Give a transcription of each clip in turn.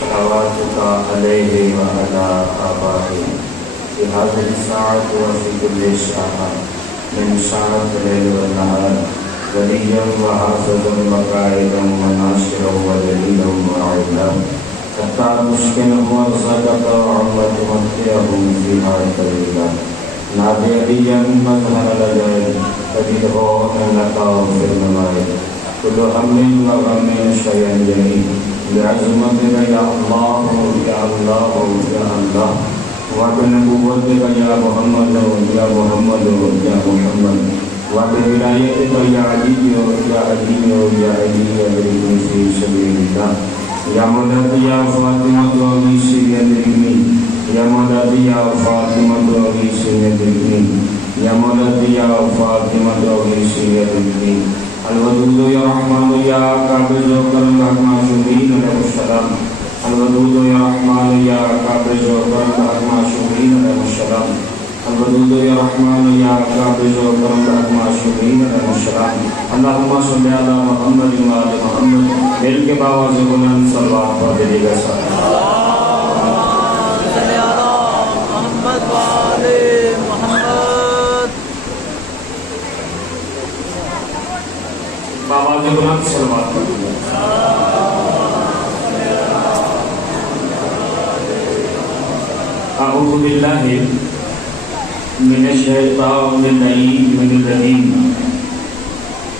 صلواتك عليه وعلى آبائه في هذه الساعة وفي كل ساعة من ساعة الليل والنهار وليا وحافظا وقائدا وناصرا ودليلا وعونا حتى تسكنه أرزاقك وعمرك متعه فيها طويلا ناديا مظهر لجائل تجده لك في الموائد كل هم وغم شيئا جليل بعظمتك يا الله يا الله يا الله وبنبوتك يا محمد يا محمد يا محمد وبولايتك يا علي يا علي يا علي أدركني في سبيل الله يا مدد يا فاطمة أغيث أدركني يا مدد يا فاطمة أغيث أدركني يا مدد يا فاطمة أغيث أدركني الودود يا رحمن يا قابض وكرم معشوقين له السلام الودود يا رحمن يا قابض وكرم معشوقين له السلام الودود يا رحمن يا قابض وكرم معشوقين له السلام اللهم صل على محمد وعلى محمد دل کے باواز بلند صلوات پڑھے گا صلی اللہ محمد وعلى محمد باواز بلند صلوات اعوذ باللہ من الشیطان الرجیم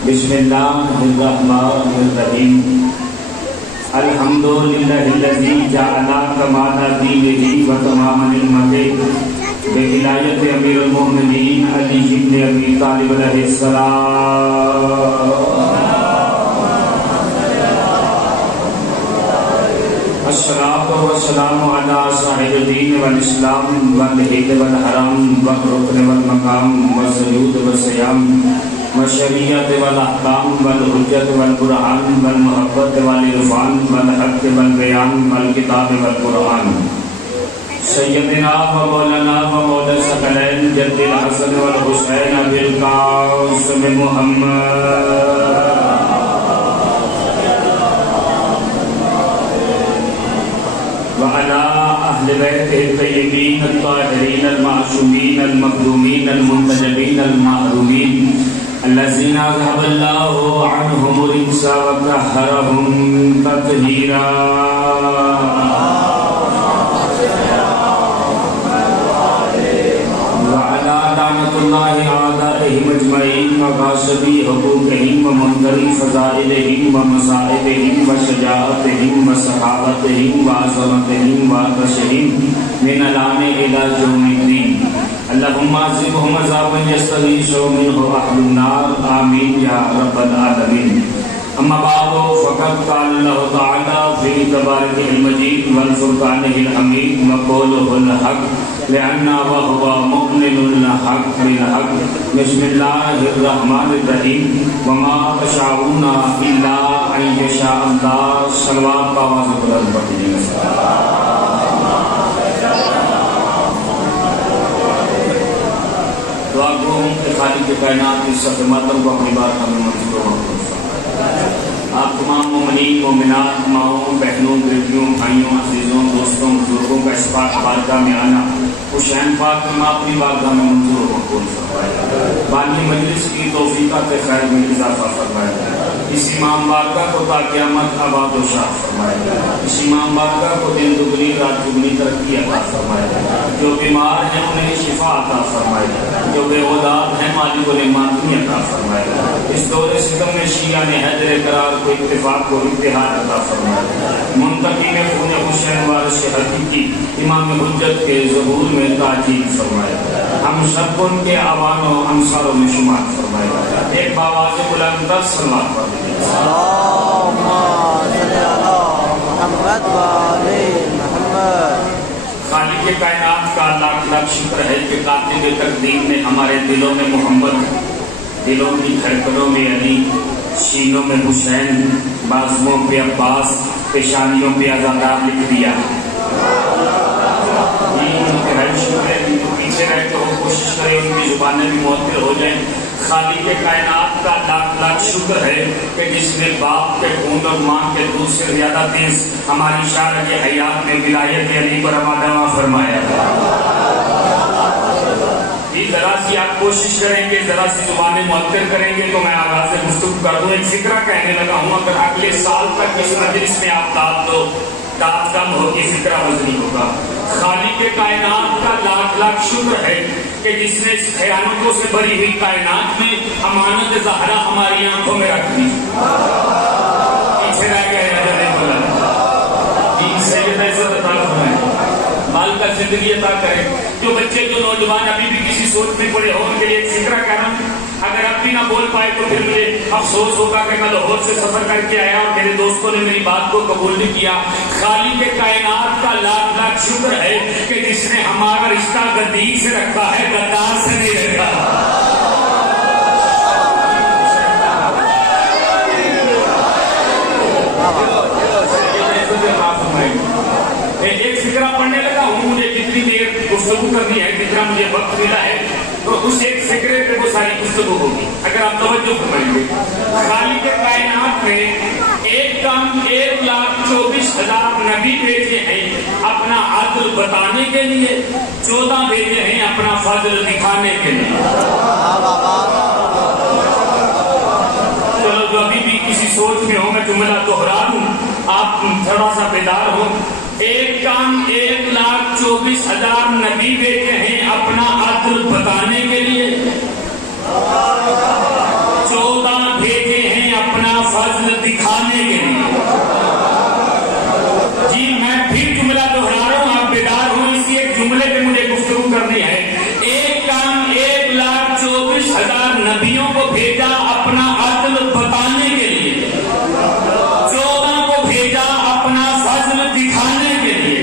بسم اللہ الرحمن الرحیم الحمد للہ الذی جعل کمال دینہ و تمام نعمتہ بولایت امیر المؤمنین علی بن ابی طالب علیہ السلام الصلاة والسلام على صاحب الدین والاسلام والحید والحرام والرکن والمقام والسجود والصیام والشریعت والاحکام والحجت والقرآن والمحبت والعرفان والحق والبیان والکتاب والقرآن سیدنا و مولانا و مولا ثقلین جد الحسن والحسین بالقاسم محمد وعلى أهل بيته الطيبين الطاهرين المعصومين المظلومين المنتجبين المحرومين الذين أذهب الله عنهم الرجس وطهرهم تطهيرا وعلى لعنة الله أعدائهم أجمعين وغاصبي حقوقهم ومنكري فضائلهم ومصائبهم وشجاعتهم وسخاوتهم وعظمتهم وعطشهم من الآن إلى يوم الدين اللهم عذبهم عذابا يستغيث منه أهل النار آمين يا رب العالمين أما بعد فقد قال الله تعالى في تبارك المجيد والفرقانه الحميد وقوله الحق لأن وهو مؤمن الحق بالحق بسم الله الرحمن الرحيم وما تشاءون إلا أن يشاء الله صلوات باواز بلند پڑھیے دعا گو ہوں کہ خالق کائنات کی صفحہ ماتم کو اپنی بات ہمیں منظور و مقبول آپ تمام مومنین مومنات ماؤں بہنوں بیٹیوں بھائیوں عزیزوں دوستوں بزرگوں کا اس پاک بارگاہ میں آنا حسین پاک کی اپنی بارگاہ میں منظور و مقبول فرمائے بانی مجلس کی توفیقات خیر میں اضافہ فرمائے اس امام بارگاہ کو تا قیامت آباد و شاد فرمائے اس امام بارگاہ کو دن دگنی رات دگنی ترقی عطا فرمائے جو بیمار ہیں انہیں شفا عطا فرمائے جو بے اولاد ہیں مالک الامانی عطا فرمائے اس دور ستم میں شیعہ نے حیدر قرار کو اتفاق کو اتحاد عطا فرمائے منتقی میں خون حسین وارث حقیقی امام حجت کے ظہور میں تاجیل فرمائے ہم سب کو ان کے آوان و انصاروں میں شمار فرمائے ایک باواز بلند در صلوات پڑھیں اللہم صلی علی محمد و علی محمد خالق کائنات کا لاکھ لاکھ شکر ہے کہ کاتب تقدیر نے ہمارے دلوں میں محمد دلوں کی دھڑکنوں میں علی سینوں میں حسین بازوؤں پہ عباس پیشانیوں پہ عزادار لکھ دیا پیچھے رہتے ہو کوشش کریں ان کی زبانیں بھی معطل ہو جائیں خالق کائنات کا لاکھ لاکھ شکر ہے کہ جس نے باپ کے خون اور ماں کے دودھ سے زیادہ تیز ہماری شارع کے حیات میں ولایت علی پر امادہ فرمایا جی ذرا سی آپ کوشش کریں گے، ذرا سی زبانیں معطر کریں گے تو میں آغاز گفتگو کر دوں. ایک فکرہ کہنے لگا ہوں، اگر اگلے سال تک اس مجلس میں آپ داد دو، داد کم ہوگی، فکرہ وزنی ہوگا. خالق کائنات کا لاکھ لاکھ شکر ہے کہ جس نے اس خیانتوں سے بھری ہوئی کائنات میں امانت زہرا ہماری آنکھوں میں رکھ دی. پیچھے رہ گئے نظر نہیں بولا. دین سید عزت عطا فرمائے، مال کا زندگی عطا کرے. جو بچے جو نوجوان ابھی بھی کسی سوچ میں پڑے ہو ان کے لیے ایک فکرہ کہہ رہا ہوں. اگر اب بھی نہ بول پائے تو پھر مجھے افسوس ہوگا کہ میں لاہور سے سفر کر کے آیا اور میرے دوستوں نے میری بات کو قبول نہیں کیا. خالق کائنات کا لاکھ لاکھ شکر ہے کہ جس نے ہمارا رشتہ غدیر سے رکھا ہے، غدار سے نہیں رکھا. ایک فکرہ پڑھنے لگا ہوں، مجھے جتنی دیر گفتگو کرنی ہے، جتنا مجھے وقت ملا ہے تو اس ایک فکرے پہ وہ ساری گفتگو ہوگی اگر آپ توجہ فرمائیں گے. خالق کائنات میں ایک کام 1,24,000 نبی بھیجے ہیں اپنا عدل بتانے کے لیے، 14 بھیجے ہیں اپنا فضل دکھانے کے لیے. چلو جو ابھی بھی کسی سوچ میں ہو میں جملہ دوہرا دوں، آپ تھوڑا سا بیدار ہو. ایک کام 1,24,000 نبی بھیجے ہیں اپنا عدل بتانے کے لیے، 14 بھیجے ہیں اپنا فضل دکھانے کے لیے. جی میں پھر جملہ دوہرا رہا ہوں، آپ بیدار ہوں، اسی ایک جملے پہ مجھے گفتگو کرنی ہے. ایک کام 1,24,000 نبیوں کو بھیجا اپنا عدل بتانے کے لیے، 14 کو بھیجا اپنا فضل دکھانے کے لیے.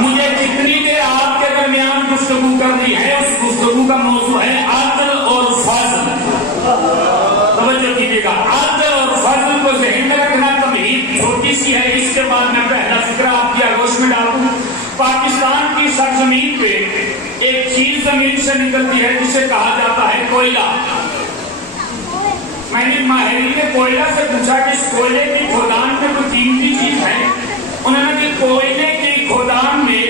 مجھے جتنی دیر آپ کے درمیان گفتگو کرنی ہے اس گفتگو کا موضوع ہے عدل اور فضل. توجہ کیجیے گا، عدل اور فضل کو ذہن میں رکھنا. تمہید چھوٹی سی ہے، اس کے بعد میں پہلا فکرہ آپ کی آگوش میں ڈالوں. پاکستان کی سرزمین پہ ایک چیز زمین سے نکلتی ہے جسے کہا جاتا ہے کوئلہ. میں نے ماہرین نے کوئلہ سے پوچھا کہ اس کوئلے کی کھودان میں کوئی قیمتی چیز ہے. انہوں نے کہا کوئلے کی کھودان میں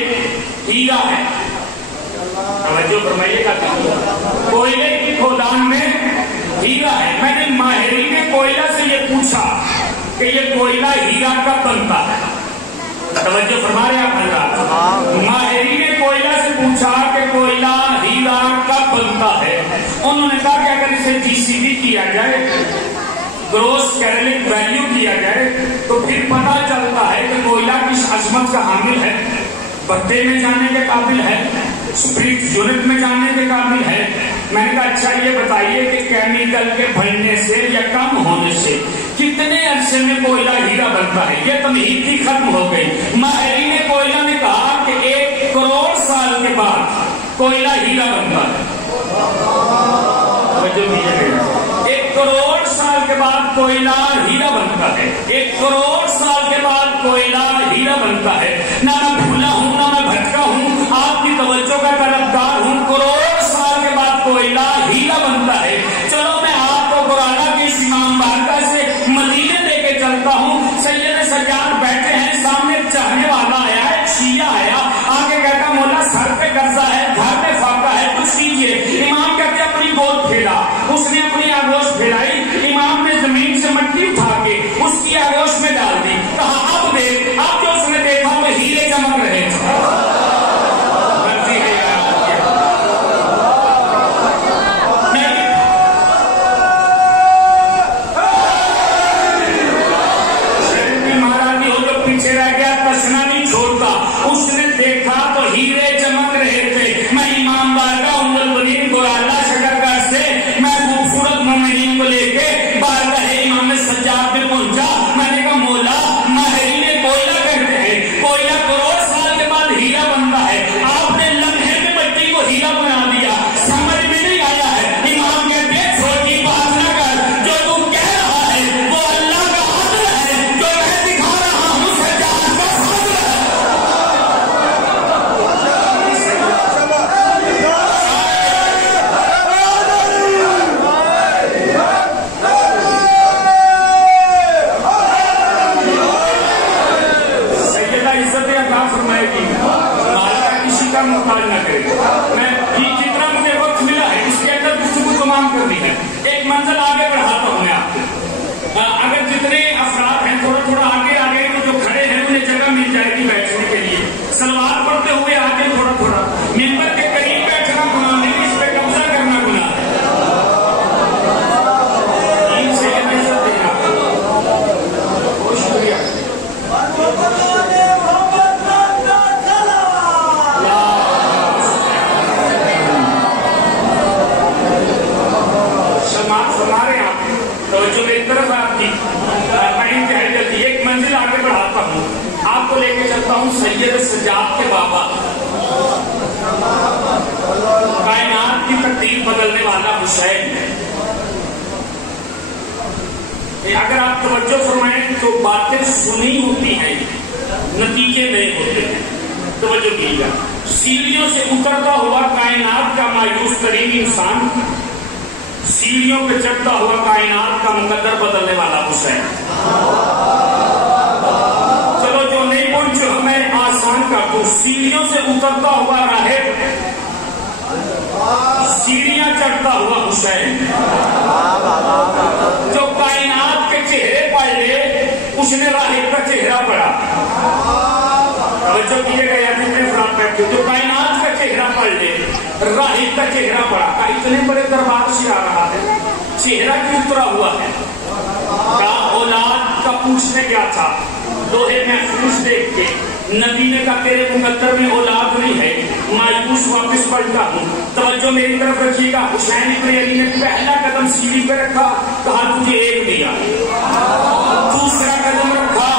ہیرا ہے. توجہ فرمائیے گا، کوئلے کی کھودان میں ہیرا ہے. میں نے ماہرین کوئلہ سے یہ پوچھا کہ یہ کوئلہ ہیرا کب بنتا ہے. توجہ فرما رہے آپ حضرات. ماہرین کوئلہ سے پوچھا کہ کوئلہ ہیرا کب بنتا ہے. انہوں نے کہا کہ اگر اسے GCV کیا جائے، گروس کیرلک ویلیو کیا جائے، تو پھر پتہ چلتا ہے کہ کوئلہ کس عظمت کا حامل ہے. بتے میں جانے کے قابل ہے، اسپرٹ یونٹ میں جانے کے قابل ہے. میں نے کہا اچھا یہ بتائیے کہ کیمیکل کے بڑھنے سے یا کم ہونے سے کتنے عرصے میں کوئلہ ہیرا بنتا ہے. یہ تمہید ہی ختم ہو گئی. ماہرین کوئلہ نے کہا کہ 1 کروڑ سال کے بعد کوئلہ ہیرا بنتا ہے. 1 کروڑ سال کے بعد کوئلہ ہیرا بنتا ہے. 1 کروڑ سال کے بعد کوئلہ ہیرا بنتا ہے. نہ میں بھولا ہوں نہ میں بھٹکا ہوں، آپ کی توجہ کا طلبگار ہوں. کروڑ سال کے بعد کوئلہ ہیرا بنتا ہے. چلو میں آپ کو قرآن کی اس امام بارکہ سے مدینے دے کے چلتا ہوں. سید سجاد بیٹھے ہیں، سامنے چاہنے والا آیا، ایک شیعہ آیا، آگے کہتا مولا سر پہ قرضہ ہے، گھر میں فاقہ ہے، کچھ کیجیے. امام کہتے اپنی گود پھیلا. اس نے اپنی آگوش پھیلائی. امام نے زمین سے مٹی اٹھا کے اس کی آگوش میں ڈال دی. کہا اب دیکھ. اب جو اس نے دیکھا وہ ہیرے چمک رہے تھے. اس نے دیکھا تو ہیرے چمک رہے تھے. میں امام بارگاہ ام المؤمنین گوراللہ شکرگڑھ سے میں خوبصورت مومنین کو لے کے بارگاہ امام سجاد میں پہنچا. میں نے کہا مولا ماہرین کوئلہ کہتے ہیں کوئلہ کروڑ سال کے بعد ہیرا بنتا ہے، آپ نے لمحے میں مٹی کو ہیرا بنا دیا، سمجھ میں نہیں آیا ہے. امام کہتے ہیں چھوٹی بات نہ کر، جو تم کہہ رہا ہے وہ اللہ کا عدل ہے، جو میں دکھا رہا ہوں سجاد کا فضل ہے. ہے کہ مال کا کسی کا محتاج نہ کرے. میں جتنا مجھے وقت ملا ہے اس کے اندر گفتگو تمام کرنی ہے. ایک منزل آگے بڑھاتا ہوں میں آپ کو. اگر جتنے افراد ہیں تھوڑا تھوڑا آگے آگے جو کھڑے ہیں انہیں جگہ مل جائے گی بیٹھنے کے لیے. سلوات پڑھتے ہوئے آگے تھوڑا تھوڑا. ممبر کے قریب بیٹھنا گناہ نہیں, اس پہ قبضہ کرنا گناہ ہے. بہت شکریہ. ہمارے آپ جو میری طرف آپ کی میں انتہائی جلدی ایک منزل آگے بڑھاتا ہوں. آپ کو لے کے چلتا ہوں سید سجاد کے بابا, کائنات کی تقدیر بدلنے والا حسین. اگر آپ توجہ فرمائیں تو باتیں سنی ہوتی ہیں, نتیجے نہیں ہوتے ہیں. توجہ کیجیے. سیڑھیوں سے اترتا ہوا کائنات کا مایوس ترین انسان, سیڑھیوں پہ چڑھتا ہوا کائنات کا مقدر بدلنے والا حسین. چلو جو نہیں پہنچے میں آسان کر دوں. سیڑھیوں سے اترتا ہوا راہب, سیڑھیاں چڑھتا ہوا حسین. جو کائنات کے چہرے پڑھ لے اس نے راہب کا چہرہ پڑھا. توجہ کیے گئے جتنے افراد بیٹھے, جو کائنات کا چہرہ پڑھ لے راہب کا چہرہ پڑا. اتنے بڑے دربار سے آ رہا ہے, چہرہ کیوں اترا ہوا ہے؟ کا اولاد کا پوچھنے کیا تھا, لوہے محفوظ دیکھ کے نبی نے کہا تیرے مقدر میں اولاد نہیں ہے, مایوس واپس پلٹا ہوں. توجہ میری طرف رکھیے گا. حسین ابن علی نے پہلا قدم سیڑھی پہ رکھا, کہا تجھے ایک دیا. دوسرا قدم رکھا,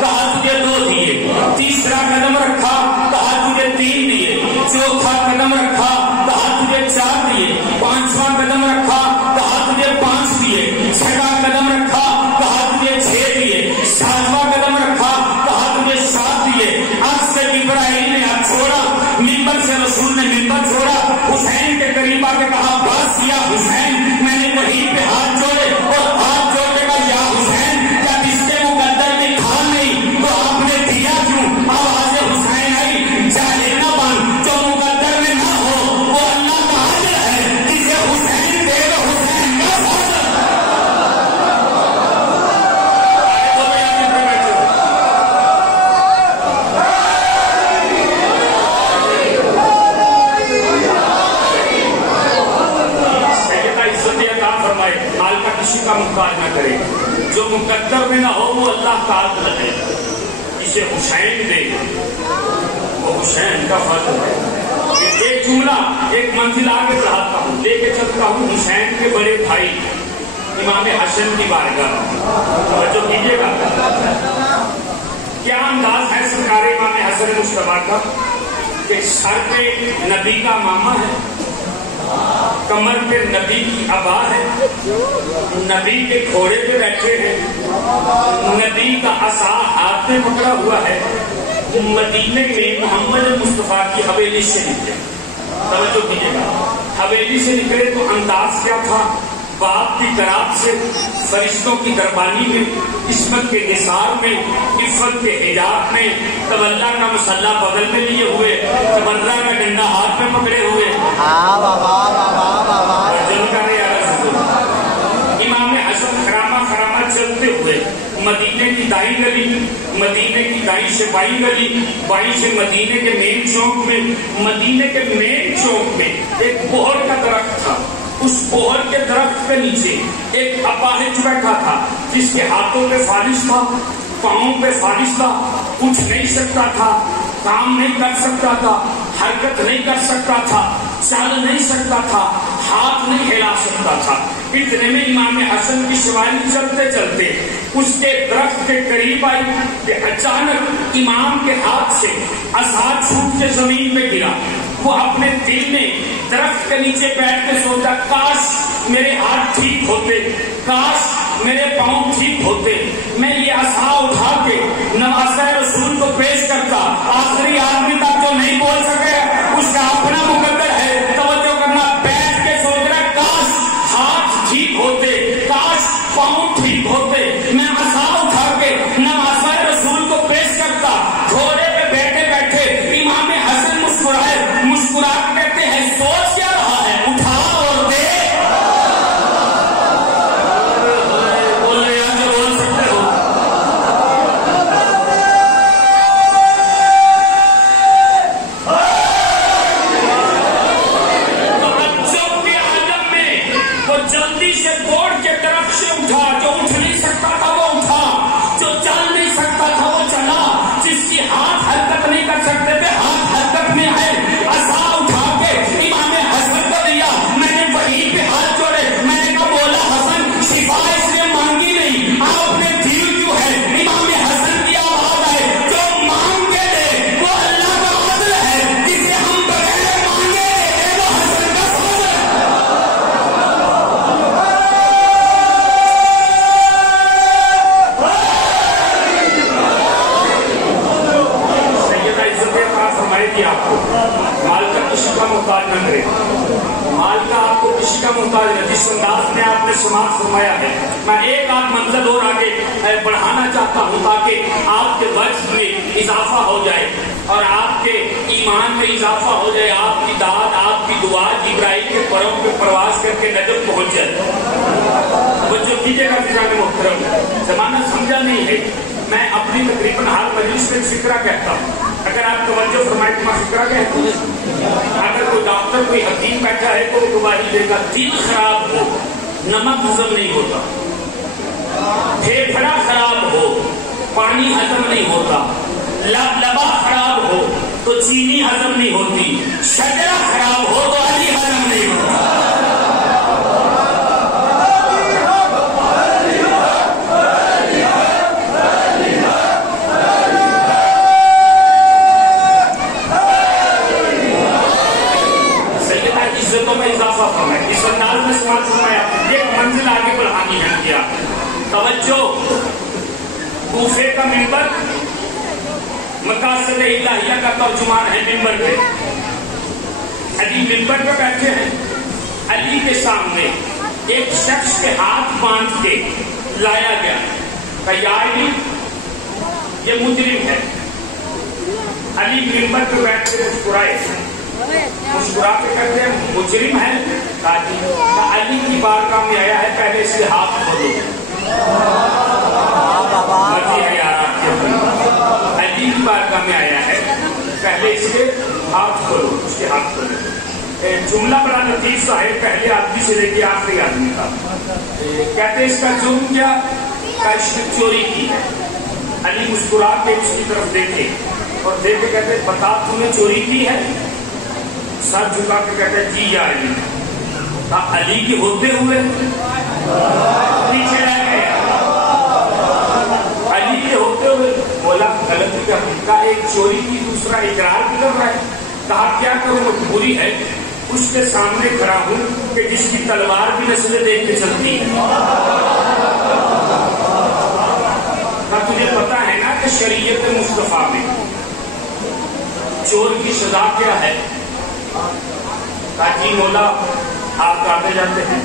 کہا تجھے دو دیے. تیسرا قدم رکھا, کہا تجھے تین دیے. چوتھا قدم رکھا, کہا تجھے چار دیے. پانچواں قدم رکھا, کہا تجھے 5 دیے. چھٹا قدم رکھا, کہا تجھے 6 دیے. ساتواں قدم رکھا, کہا تجھے 7 دیے. اب سے ابراہیم نے ہاتھ چھوڑا, ممبر سے رسول نے ممبر چھوڑا. حسین کے قریب آ کے کہا بس کیا حسین, میں نے وہیں پہ ہاتھ جوڑے اور ہاتھ جوڑ کے کہا یا حسین جب اس کے مقدر میں تھا نہیں تو آپ نے دیا کیوں؟ آواز حسین آئی, جاہل نہ بن, جو مقدر میں نہ ہو وہ اللہ کا عدل ہے, جسے حسین دے گا حسین کا فضل. مال کا کسی کا محتاج نہ کرے, جو مقدر میں نہ ہو وہ اللہ کا عدل ہے, اسے حسین دے وہ حسین کا فضل ہے. ایک جملہ ایک منزل آگے بڑھاتا ہوں, لے کے چلتا ہوں حسین کے بڑے بھائی امام حسن کی بارگاہ. توجہ کیجیے گا, کیا انداز ہے سرکار امام حسن مصطفیٰ کا کہ سر پہ نبی کا ماما ہے, کمر پہ نبی کی ابا ہے, نبی کے گھوڑے پہ بیٹھے ہیں, نبی کا عصا ہاتھ میں پکڑا ہوا ہے, مدینے میں محمد مصطفیٰ کی حویلی سے نکلے. توجہ کیجیے گا, حویلی سے نکلے تو انداز کیا تھا؟ باپ کی طرف سے فرشتوں کی دربانی میں, عصمت کے نثار میں, عفت کے حجاب میں, تولہ کا مسلح بغل میں لیے ہوئے, تبرہ کا ڈنڈا ہاتھ میں پکڑے ہوئے. امام حسن خرامہ خرامہ چلتے ہوئے مدینے کی دائیں گلی, مدینے کی دائیں سے بائیں گلی, بائیں سے مدینے کے مین چوک میں, مدینے کے مین چوک میں ایک بہر کا درخت تھا. اس بہر کے درخت کے نیچے ایک اپاہج بیٹھا تھا جس کے ہاتھوں پہ فالش تھا, پاؤں پہ فالش تھا, اٹھ نہیں سکتا تھا, کام نہیں کر سکتا تھا, حرکت نہیں کر سکتا تھا, چل نہیں سکتا تھا, ہاتھ نہیں ہلا سکتا تھا. اتنے میں امام حسن کی سواری چلتے چلتے اس کے درخت کے قریب آئی کہ اچانک امام کے ہاتھ سے عصا چھوٹ کے زمین پہ گرا. وہ اپنے دل میں درخت کے نیچے بیٹھ کے سوچا کاش میرے ہاتھ ٹھیک ہوتے, کاش میرے پاؤں ٹھیک ہوتے, میں یہ عصا اٹھا کے نواسہ رسول کو پیش کرتا. آخری آدمی تک جو نہیں بول سکے اس کا اپنا مقدر ہے. توجہ کرنا, بیٹھ کے سوچ رہا کاش ہاتھ ٹھیک ہوتے, کاش پاؤں ٹھیک ہوتے, میں عصا اٹھا کے نواسہ رسول کو پیش کرتا. گھوڑے پہ بیٹھے بیٹھے محتاج نہ کرے. مال کا آپ کو کسی کا محتاج ہے. جس انداز میں آپ نے سماعت فرمایا ہے, میں ایک آدھ منزل اور آگے بڑھانا چاہتا ہوں تاکہ آپ کے وجہ میں اضافہ ہو جائے اور آپ کے ایمان میں اضافہ ہو جائے. آپ کی دعوت, آپ کی دعا جبرائیل کے پروں پہ پرواز کر کے نجف پہنچ جائے. بچوں کیجیے گا فضان محترم, زمانہ سمجھا نہیں ہے. میں اپنی تقریباً ہر مجلس میں فکرہ کہتا ہوں. اگر آپ توجہ فرمائے تو میں فکرہ کہتا ہوں. اگر کوئی ڈاکٹر, کوئی حکیم بیٹھا ہے تو وہ گواہی دے گا. دل خراب ہو, نمک ہضم نہیں ہوتا. پھیپھڑا خراب ہو, پانی ہضم نہیں ہوتا. لبا خراب ہو تو چینی ہضم نہیں ہوتی. شجرہ خراب ہو تو علی ہضم نہیں ہوتا. اس انداز میں سوال سنایا, ایک منزل آگے بڑھانی ہے. کیا توجہ, کوفے کا منبر مقاصد الہیہ کا ترجمان ہے. منبر پہ علی منبر پہ بیٹھے ہیں. علی کے سامنے ایک شخص کے ہاتھ باندھ کے لایا گیا. یا علی, یہ مجرم ہے. علی منبر پہ بیٹھ کے مسکرائے. مسکرا کے کہتے ہیں مجرم ہے. علی کی بارگاہ میں آیا ہے, پہلے اس کے ہاتھ کھولو. علی کی بارگاہ میں آیا ہے, پہلے اس کے ہاتھ کھولو. اس کے ہاتھ کھولو. جملہ بڑا لطیف سا ہے, پہلے آدمی سے لے کے آخری آدمی کا. کہتے اس کا جرم کیا, اس نے چوری کی ہے. علی مسکرا کے اس کی طرف دیکھے اور دیکھ کے کہتے بتا تم نے چوری کی ہے. سر جھکا کے کہتے جی یا علی. علی کے ہوتے ہوئے پیچھے رہ گئے. علی کے ہوتے ہوئے بولا غلطی کا کہا, ایک چوری کی, دوسرا اقرار بھی کر رہا ہے. کہا کیا کروں, مجبوری ہے. اس کے سامنے کھڑا ہوں کہ جس کی تلوار بھی نسلیں دیکھ کے چلتی ہے. تجھے پتا ہے نا کہ شریعت مصطفیٰ میں چور کی سزا کیا ہے. جی مولا آپ آتے جاتے ہیں.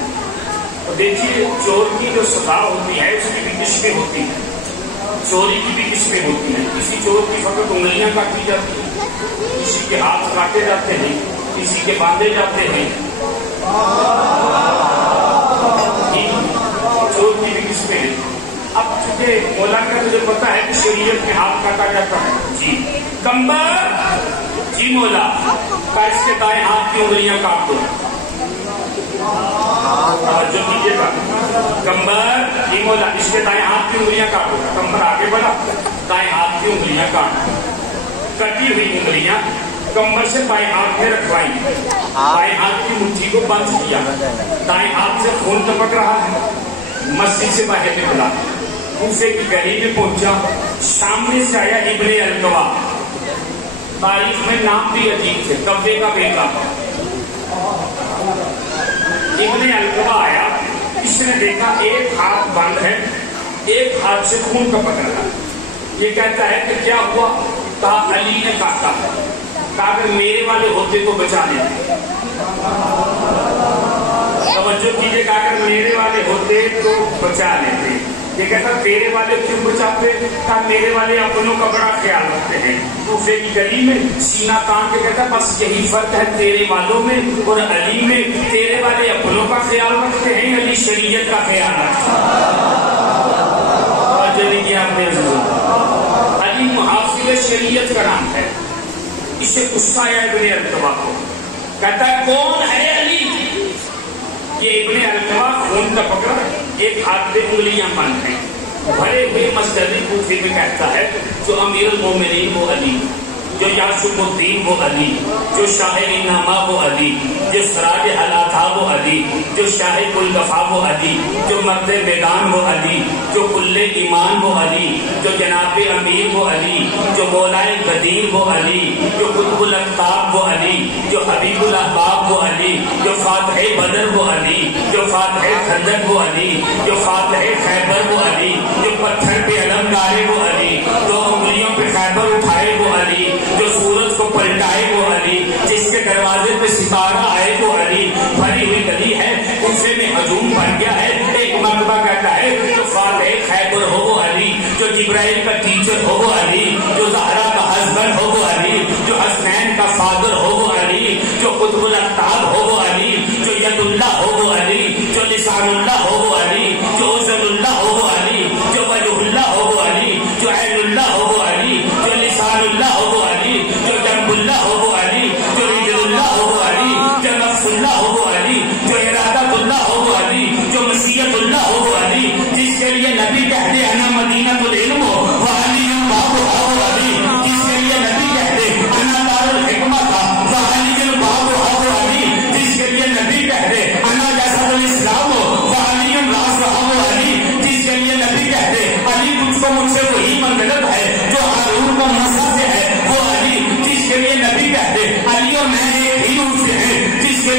تو دیکھیے چور کی جو سزا ہوتی ہے اس کی بھی قسمیں ہوتی ہیں, چوری کی بھی قسمیں ہوتی ہیں. کسی چور کی فقط انگلیاں کاٹی جاتی ہیں, کسی کے ہاتھ کاٹے جاتے ہیں, کسی کے باندھے جاتے ہیں. چور کی بھی قسمیں ہیں. اب چونکہ مولا کا تجھے پتا ہے کہ شریعت میں ہاتھ کاٹا جاتا ہے. جی کمبر, جی مولا, اس کے دائیں ہاتھ کی انگلیاں کاٹ دو. جو کیجیے گا کمبر, جی مولا, اس کے دائیں ہاتھ کی انگلیاں کاٹ دو. کمبر آگے بڑھا, دائیں ہاتھ کی انگلیاں کاٹ. کٹی ہوئی انگلیاں کمبر سے بائیں ہاتھ میں رکھوائی. بائیں ہاتھ کی مٹھی کو بند کیا. دائیں ہاتھ سے خون ٹپک رہا ہے. مسجد سے باہر نکلا, کوفے کی گلی میں پہنچا. سامنے سے آیا ابن القوا. تاریخ میں نام بھی عجیب تھے, کبے کا بیٹا. ابن القوا آیا. اس نے دیکھا ایک ہاتھ بند ہے, ایک ہاتھ سے خون کا پکڑ رہا. یہ کہتا ہے کہ کیا ہوا. کہا علی نے کاٹا. کہا کہ میرے والے ہوتے تو بچا لیتے. توجہ کیجیے, کہا کہ میرے والے ہوتے تو بچا لیتے. یہ کہتا تیرے والے کیوں بچاتے. کہا میرے والے اپنوں کا بڑا خیال رکھتے ہیں. کوفے کی گلی میں سینہ تان کے کہتا بس یہی فرق ہے تیرے والوں میں اور علی میں. تیرے والے اپنوں کا خیال رکھتے ہیں, علی شریعت کا خیال رکھتے ہیں. علی محافظ شریعت کا نام ہے. اسے غصہ آیا ابن القوا کو. کہتا ہے کون ہے علی. یہ ابن القوا خون کا پکڑا, ایک ہاتھ پہ انگلیاں بند ہیں. بھرے ہوئے مسجد کوفے میں کہتا ہے جو امیر المومنین وہ علی, جو یاسف الدین وہ علی, جو شاہ انامہ وہ علی, جو سراج حلاتا وہ علی, جو شاہ الگفا وہ علی, جو مرد میدان وہ علی, جو کل ایمان وہ علی, جو جناب امیر وہ علی, جو مولائے قدیر وہ علی, جو قطب الاقطاب وہ علی, جو حبیب الاحباب وہ علی, جو فاتح بدر وہ علی, جو فاتح خندق وہ علی, جو فاتح خیبر وہ علی, جو پتھر پہ علم ڈالے وہ علی, جو انگلیوں پہ خیبر اٹھائے وہ علی, جو سورج کو پلٹائے وہ علی, جس کے دروازے پہ ستارے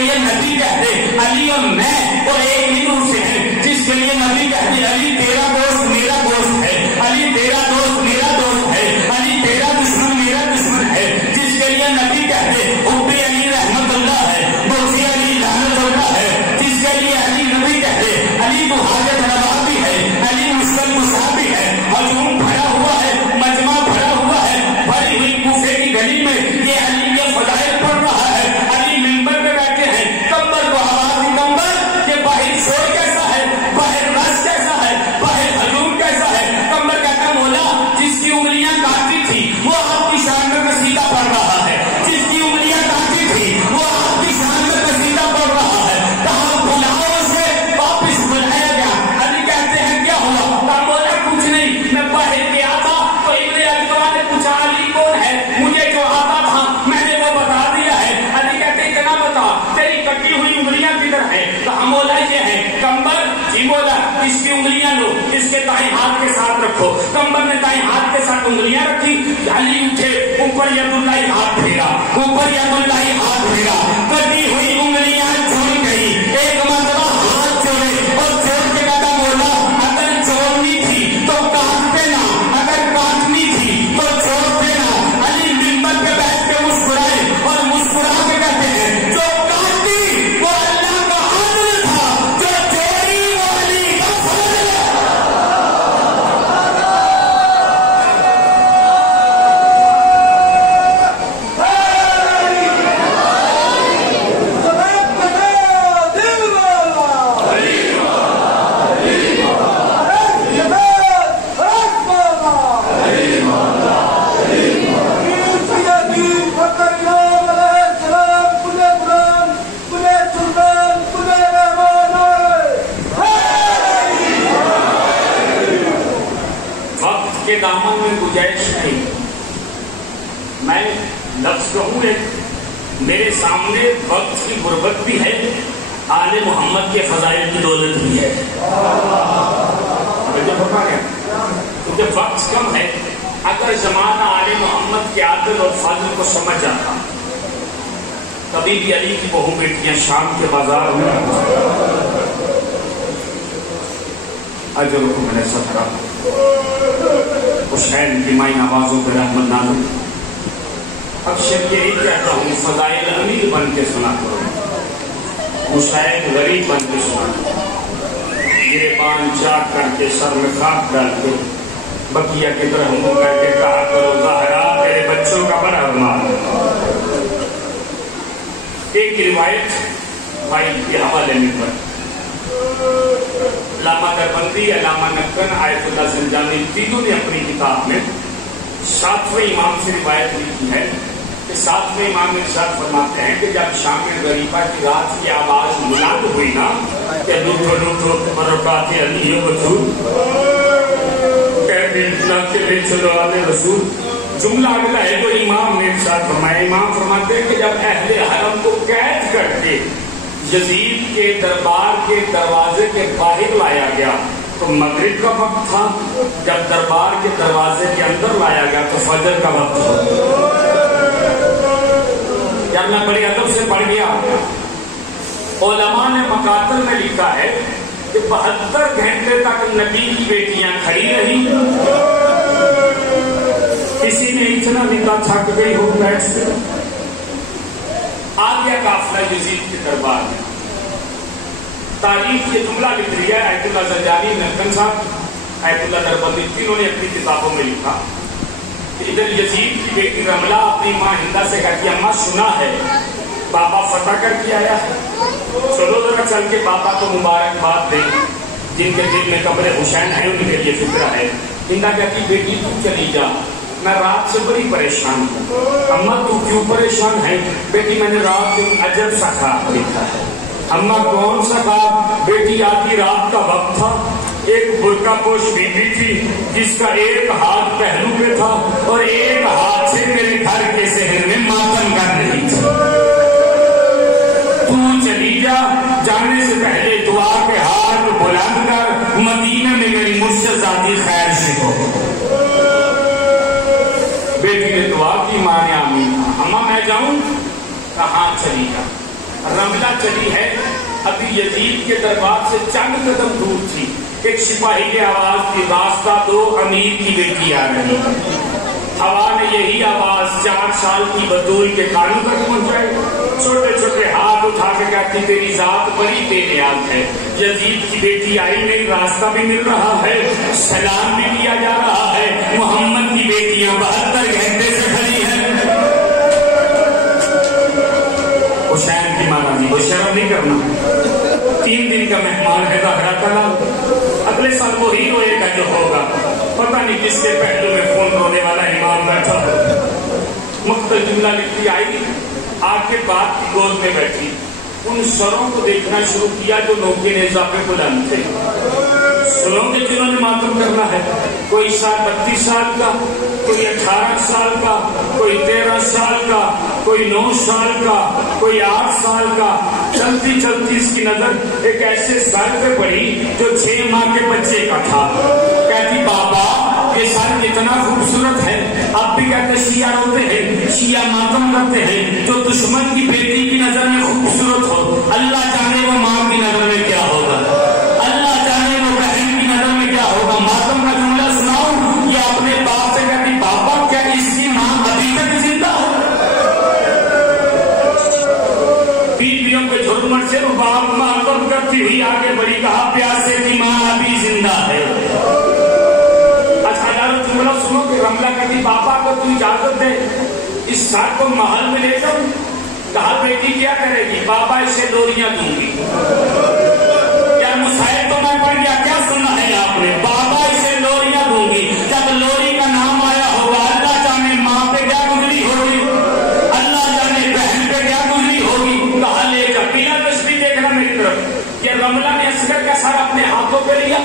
لیے نبی کہتے علی اور میں اور ایک ہی روح سے ہیں، جس کے لیے نبی کہتے علی تیرا دوست میرا دوست ہے، علی تیرا دوست میرا دوست ہے، علی تیرا دشمن میرا دشمن ہے، جس کے لیے نبی کہتے حب علی رحمت اللہ ہے، بغض علی لعنت اللہ ہے، جس کے لیے علی نبی کہتے علی تو حاجت روا بھی ہے، علی مشکل مصاب بھی ہے، ہجوم بھرا ہوا ہے، مجمع بھرا ہوا ہے، بھری ہوئی کوفے کی گلی میں یہ علی کے فضائل پڑھ رہا ہے، علی منبر پہ بیٹھے ہیں، کمبر کو آواز دی کمبر کہ باہر شور کیسا ہے، باہر رش کیسا ہے، باہر ہجوم کیسا ہے، کمبر کہتا مولا جس کی انگلیاں کاٹی تھی وہ آپ کی شان میں قصیدہ پڑھ رہا ہے، جس کی انگلیاں کاٹی تھی وہ آپ کی شان میں قصیدہ پڑھ رہا ہے، کہاں بلاؤ اسے، واپس بلایا گیا، علی کہتے ہیں کیا ہوا، کہا مولا کچھ نہیں، میں باہر گیا تھا تو ابن اکبر نے پوچھا علی کون ہے، مجھے جو آتا تھا میں نے وہ بتا دیا ہے، علی کہتے ہیں اتنا بتا تیری کٹی ہوئی انگلیاں کدھر ہیں، کہا مولا یہ ہے، کمبر جی مولا اس کی انگلیاں لو، اس کے دائیں ہاتھ کے ساتھ رکھو، کمبر نے دائیں ہاتھ کے ساتھ انگلیاں رکھی، علی اٹھے اوپر ید اللہ ہاتھ پھیرا، اوپر ید اللہ ہاتھ پھیرا، کٹی ہوئی انگلیاں جڑ گئی، ایک مرتبہ ہاتھ جوڑے اور جوڑ کے کہا مولا اگر جوڑنی تھی تو کاٹ دینا، اگر کاٹنی تھی تو جوڑ دینا، علی منبر پہ بیٹھ کے مسکرائے اور مسکرا کے کہتے ہیں جو کاٹی وہ اللہ کا عدل تھا، جو جوڑی وہ علی کا فضل ہے۔ وقت کے دامن میں گنجائش نہیں، میں لفظ کہوں ایک میرے سامنے وقت کی غربت بھی ہے، آل محمد کے فضائل کی دولت بھی ہے، کیونکہ وقت کم ہے، اگر زمانہ آل محمد کے عادل اور فضل کو سمجھ جاتا کبھی بھی علی کی بہو بیٹیاں شام کے بازار میں اجر کو میں نے سترا حسین کی مائن آوازوں پہ رحمت نازل، اکثر یہی کہتا ہوں فضائل امیر بن کے سنا کرو، حسین غریب بن کے سنا کرو، گریبان چاک کر کے سر میں خاک ڈال کے بقیہ کی طرح ہم کر کے کہا کرو زہرا تیرے بچوں کا بڑا ارمان۔ ایک روایت بھائی کے حوالے میں پر علامہ دربندی، علامہ نقن، آیت اللہ سنجانی تینوں نے اپنی کتاب میں 7ویں امام سے روایت لکھی ہے کہ 7ویں امام ارشاد فرماتے ہیں کہ جب شام غریبہ کی رات کی آواز بلند ہوئی نا کہ لوٹو لوٹو برکات علی وجود کہتے اتنا کہ لے چلو آل رسول، جملہ اگلا ہے جو امام نے ارشاد فرمایا، امام فرماتے ہیں کہ جب اہل حرم کو قید کر کے یزید کے دربار کے دروازے کے باہر لایا گیا تو مغرب کا وقت تھا، جب دربار کے دروازے کے اندر لایا گیا تو فجر کا وقت تھا۔ جب میں بڑے ادب سے پڑھ گیا، علماء نے مقاتل میں لکھا ہے کہ 72 گھنٹے تک نبی کی بیٹیاں کھڑی رہی، کسی نے اتنا نہیں کہا تھک گئی ہو بیٹھ سے، آ گیا قافلہ یزید کے دربار میں۔ تاریخ یہ جملہ لکھ رہی ہے آیت اللہ زرجانی، نقن صاحب، آیت اللہ دربندی، تینوں نے اپنی کتابوں میں لکھا کہ ادھر یزید کی بیٹی رملہ اپنی ماں ہندا سے کہتی اماں سنا ہے بابا فتح کر کے آیا ہے، چلو ذرا چل کے بابا کو مبارکباد دیں، جن کے دل میں قبر حسین ہے ان کے لیے فکر ہے۔ ہندا کہتی بیٹی تو چلی جا، میں رات سے بڑی پریشان ہوں۔ اماں تو کیوں پریشان ہے؟ بیٹی میں نے رات میں عجب سا خواب دیکھا ہے۔ اماں کون سا خواب؟ بیٹی آدھی رات کا وقت تھا، ایک برقع پوش بیوی تھی جس کا ایک ہاتھ پہلو پہ تھا اور ایک ہاتھ سے میرے گھر کے شہر میں ماتم کر رہی تھی۔ تو چلی جا، جانے سے پہلے دعا کے ہاتھ بلند کر، مدینہ میں میری مجھ سے ذاتی خیر سے ہو۔ بیٹی نے دعا کی، ماں نے آمین کہا۔ اماں میں جاؤں؟ کہاں چلی جا۔ رملہ چلی ہے، ابھی یزید کے دربار سے چند قدم دور تھی، ایک سپاہی کی آواز تھی، راستہ دو، امیر کی بیٹی آ رہی ہے۔ ہوا نے یہی آواز 4 سال کی بطول کے کانوں تک پہنچائی، چھوٹے چھوٹے ہاتھ اٹھا کے کہتی تیری ذات بڑی بے نیاز ہے، یزید کی بیٹی آئی نہیں، راستہ بھی مل رہا ہے، سلام بھی کیا جا رہا ہے، محمد کی بیٹیاں 72 گھنٹے سے کھڑی ہیں۔ حسین کی ماں جی وہ شرم نہیں کرنا، 3 دن کا مہمان ہے زہرا طلب، اگلے سال وہی روئے گا جو ہوگا، پتہ نہیں کس کے پہلو میں خون رونے والا امام بیٹھا ہو۔ مختلف جملہ لکھتی آئی، آگ کے بعد کی گود میں بیٹھی، ان سروں کو دیکھنا شروع کیا جو نوکے نیزہ پہ بلند تھے، سروں کے جنہوں نے ماتم کرنا ہے، کوئی 32 سال کا، کوئی 18 سال کا، کوئی 13 سال کا، کوئی 9 سال کا، کوئی 8 سال کا۔ چلتی چلتی اس کی نظر ایک ایسے سر پہ پڑی جو 6 ماہ کے بچے کا تھا، کہتی بابا یہ سر کتنا خوبصورت ہے، اب بھی کہتے شیعہ روتے ہیں، شیعہ ماتم کرتے ہیں، جو دشمن کی بیٹی کی نظر میں خوبصورت ہو، اللہ جانے وہ ماں کی نظر میں کیا ہوگا، اللہ جانے وہ بہن کی نظر میں کیا ہوگا۔ ماتم کا جملہ سناؤ، یہ اپنے باپ سے کہتی بابا کیا اس کی ماں ابھی تک زندہ ہے؟ بیویوں کے جھرمٹ سے وہ باپ ماتم کرتی ہوئی آگے بڑھی، کہا پیاسے کی ماں ابھی زندہ ہے۔ اچھا جملہ سنو کہ رملہ کہتی بابا کو تو اجازت دے اس سر کو محل میں لے جاؤ، کہا بیٹی کیا کرے گی؟ بابا اسے لوریاں دوں گی۔ کیا مسائل تو میں پڑھ گیا، کیا سننا ہے آپ نے؟ بابا اسے لوریاں دوں گی، جب لوری کا نام آیا ہوگا اللہ جانے ماں پہ کیا گزری ہوگی، اللہ جانے بہن پہ کیا گزری ہوگی، کہا لے جا۔ بنا تشریح دیکھنا میری طرف، یہ رملہ نے اصغر کا سر اپنے ہاتھوں پہ لیا،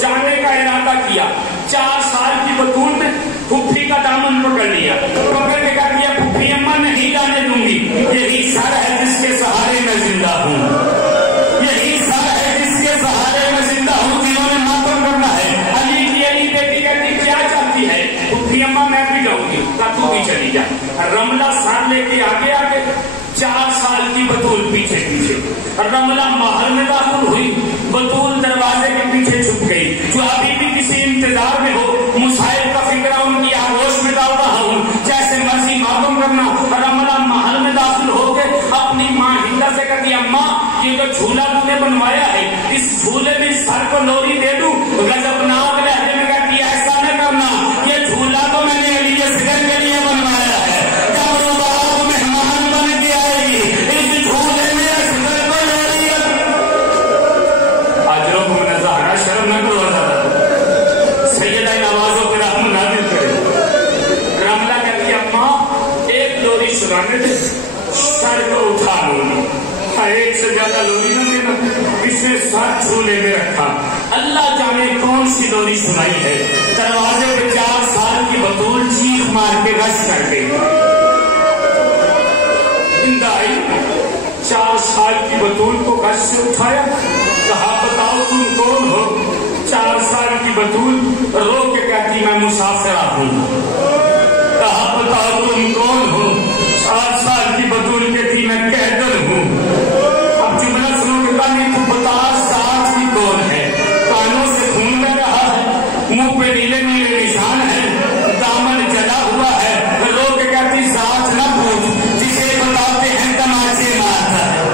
جانے کا ارادہ کیا، 4 سال کی بطول نے پھپھی کا دامن پکڑ لیا، پکڑ کے کہا دیا پھپھی اماں نہیں جانے دوں گی، یہی سر ہے جس کے سہارے میں زندہ ہوں، یہی سر ہے جس کے سہارے میں زندہ ہوں، جنہوں نے ماتم کرنا ہے۔ علی کی علی بیٹی کہتی کیا چاہتی ہے؟ پھپھی اماں میں بھی جاؤں گی، کہا تو بھی چلی جا۔ رملہ سر لے کے آگے آگے، 4 سال کی بطول پیچھے پیچھے، رملہ محل میں داخل ہوئی، بطول دروازے کے پیچھے چھپ گئی، جو ابھی بھی کسی انتظار میں ہو، مسائل کا فکرہ ان کی آغوش میں ڈال رہا ہوں، جیسے مرضی ماتم کرنا۔ رملہ محل میں داخل ہو کے اپنی ماں ہندا سے کہتی اماں یہ جو جھولا تم نے بنوایا ہے، اس جھولے میں سر کو لوری دے دوں؟ غضبناک لہجے میں کہتی ایسا نہ کرنا، یہ جھولا تو میں نے علی اصغر کے لیے بنوایا ہے، جب وہ بات مہمان بن کے آئے گی اس جھولے میں اصغر کو لوری آجروں کو میں زہرا شرم نہ کرو، سیدہ ان آوازوں پہ رحم نازل کرے۔ رملہ کہتی اماں ایک لوری سنانے دے، سر کو اٹھا لوں گی، ایک سے زیادہ لوری نہ دینا، اسے سر جھولے میں رکھا۔ اللہ جانے کون سی لوری سنائی ہے، دروازے پہ 4 سال کی بطول چیخ مار کے رش کر گئی، زندہ آئی، 4 سال کی بطول کو گش سے اٹھایا، کہا بتاؤ تم کون ہو؟ 4 سال کی بطول رو کے کہتی میں مسافرہ ہوں، کہا بتاؤ تم کون ہو؟ 4 سال کی بطول کہتی میں قیدر ہوں۔ اب جملہ سنو کہ کہا نہیں تو بتا ساتھ کی کون ہے، کانوں سے خون بہ رہا ہے، منہ پہ نیلے نیلے نشان ہے، دامن جلا ہوا ہے، رو کے کہتی ساتھ نہ پوچھ، جسے بتاتے ہیں تماچے مارتا ہے،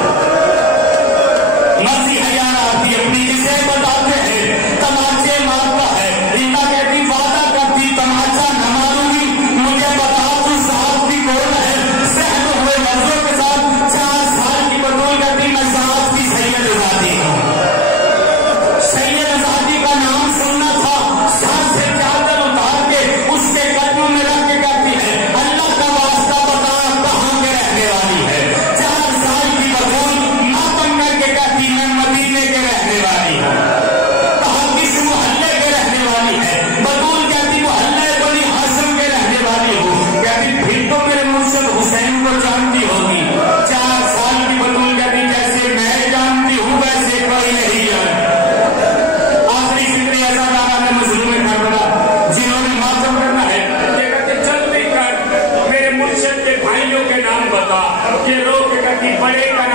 مرضی حیار آتی اپنی، جسے بتاتے ہیں تماچے مارتا ہے۔ ریتا کہتی وعدہ کرتی تماچا نہ ماروں گی، مجھے بتا تو ساتھ بھی کون ہے، سہم ہوئے لفظوں کے ساتھ 4 سال کی بطول کرتی میں ساتھ کی سید آزادی ہوں، سید آزادی کا نام سننا تھا، ساتھ سے چادر اتار کے اس کے قدموں میں رکھ کے کہتی ہے اللہ کا واسطہ بتا کہاں کے رہنے والی ہے، 4 سال کی بطول ماتم کر کے کہتی میں مدینے کے رہنے والی ہوں، کہا کس محلے کے رہنے والی ہے، بطول کہتی محلے بنی ہاشم کے رہنے والی ہوں، کہتی پھر تو میرے مرشد حسین کو جانتی ہوگی، 4 سال کی بطول کہتی جیسے میں جانتی ہوں ویسے کوئی نہیں جانتا۔ آخری فکر عزادارہ نے مظلوم کربلا جنہوں نے ماتم کرنا ہے، یہ کہتے جلدی کر میرے مرشد کے بھائیوں کے نام بتا، یہ رو کے کہتی بڑے کا